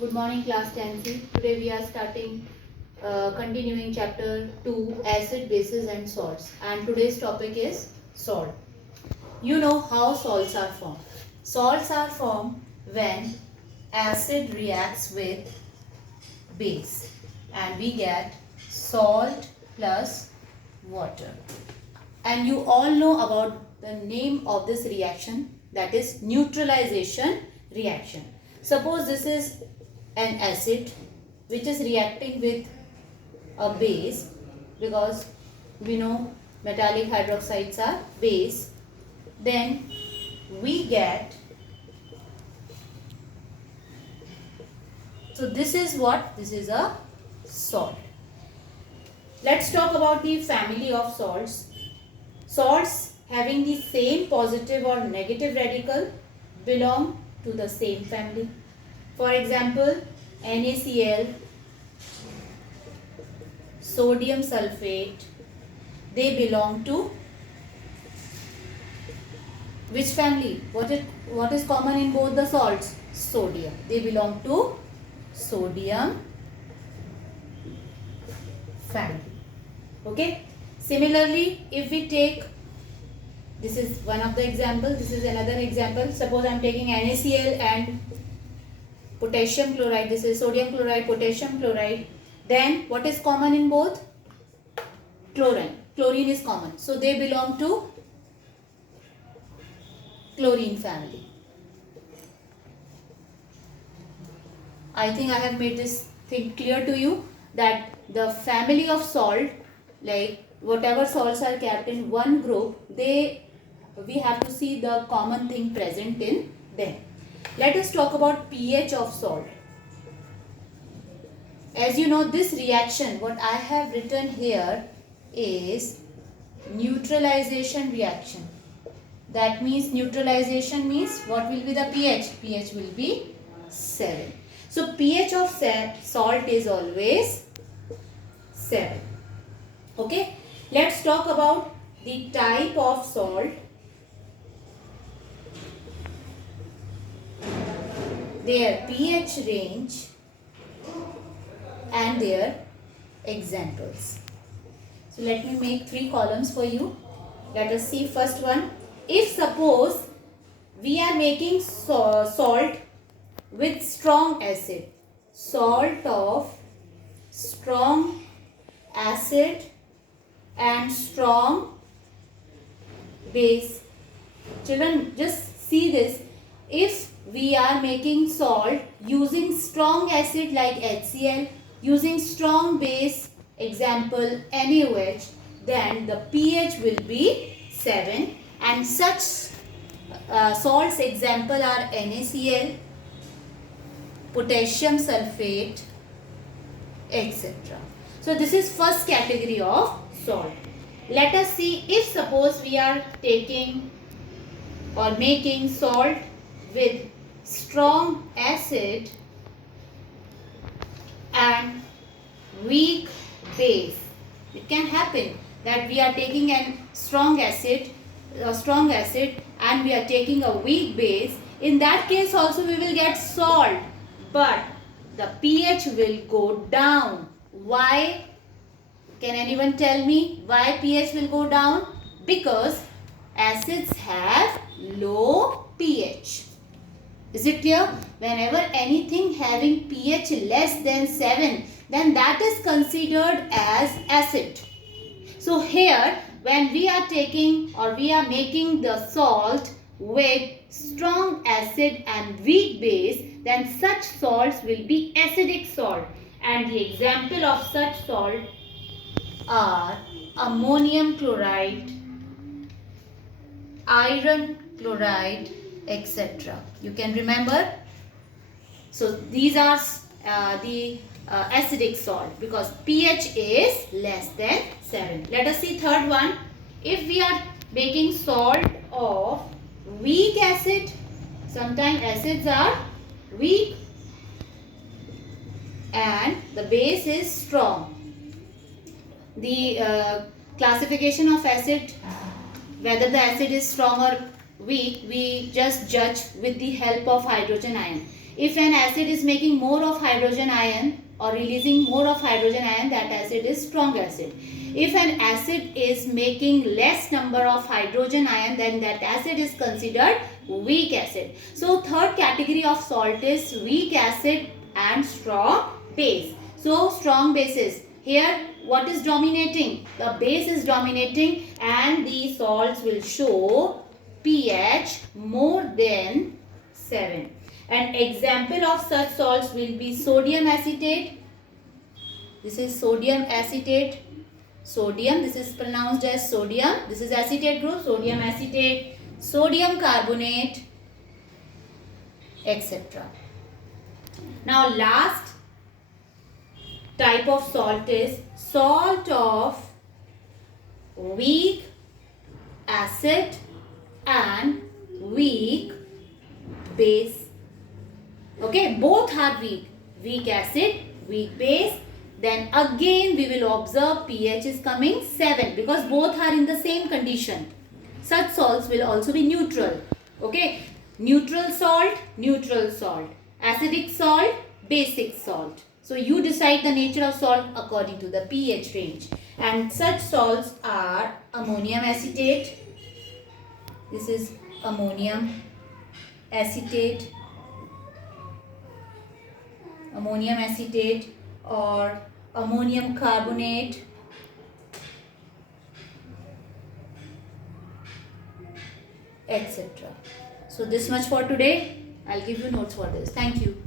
Good morning, class 10C. Today we are starting, continuing chapter 2, acid, bases and salts. And today's topic is salt. You know how salts are formed. Salts are formed when acid reacts with base and we get salt plus water. And you all know about the name of this reaction, that is neutralization reaction. Suppose this is an acid which is reacting with a base, because we know metallic hydroxides are base, then we get, so this is what, this is a salt. Let's talk about the family of salts. Salts having the same positive or negative radical belong to the same family. For example, NaCl, sodium sulfate, they belong to which family? What is common in both the salts? Sodium. They belong to sodium family. Okay. Similarly, if we take, this is one of the example, this is another example. Suppose I am taking NaCl and potassium chloride. This is sodium chloride, potassium chloride. Then what is common in both? Chlorine. Chlorine is common. So they belong to chlorine family. I think I have made this thing clear to you, that the family of salt, like whatever salts are kept in one group, we have to see the common thing present in them. Let us talk about pH of salt. As you know, this reaction, what I have written here is neutralization reaction. That means neutralization means what will be the pH? pH will be 7. So pH of salt is always 7. Okay. Let's talk about the type of salt. Their pH range and their examples. So let me make 3 columns for you. Let us see first one. If suppose we are making salt with strong acid, salt of strong acid and strong base. Children, just see this. If we are making salt using strong acid like HCl, using strong base, example NaOH, then the pH will be 7, and such salts example are NaCl, potassium sulfate, etc. So this is first category of salt. Let us see, if suppose we are taking or making salt with strong acid and weak base. It can happen that we are taking a strong acid and we are taking a weak base. In that case also we will get salt, but the pH will go down. Why? Can anyone tell me why pH will go down? Because acids have low pH. Is it clear? Whenever anything having pH less than 7, then that is considered as acid. So here, when we are taking or we are making the salt with strong acid and weak base, then such salts will be acidic salt. And the example of such salt are ammonium chloride, iron chloride, etc. You can remember. So these are the acidic salt because pH is less than 7. Let us see third one. If we are making salt of weak acid, sometimes acids are weak and the base is strong. The classification of acid, whether the acid is strong or weak, we just judge with the help of hydrogen ion. If an acid is making more of hydrogen ion or releasing more of hydrogen ion, that acid is strong acid. If an acid is making less number of hydrogen ion, then that acid is considered weak acid. So third category of salt is weak acid and strong base. So strong bases. Here what is dominating? The base is dominating and the salts will show pH more than 7. An example of such salts will be sodium acetate. This is sodium acetate. Sodium, this is pronounced as sodium. This is acetate group, sodium acetate, sodium carbonate, etc. Now last type of salt is salt of weak acid and weak base. Okay, both are weak. Weak acid, weak base. Then again we will observe pH is coming 7 because both are in the same condition. Such salts will also be neutral. Okay, neutral salt, acidic salt, basic salt. So you decide the nature of salt according to the pH range. And such salts are ammonium acetate. This is ammonium acetate. Ammonium acetate or ammonium carbonate, etc. So this much for today. I'll give you notes for this. Thank you.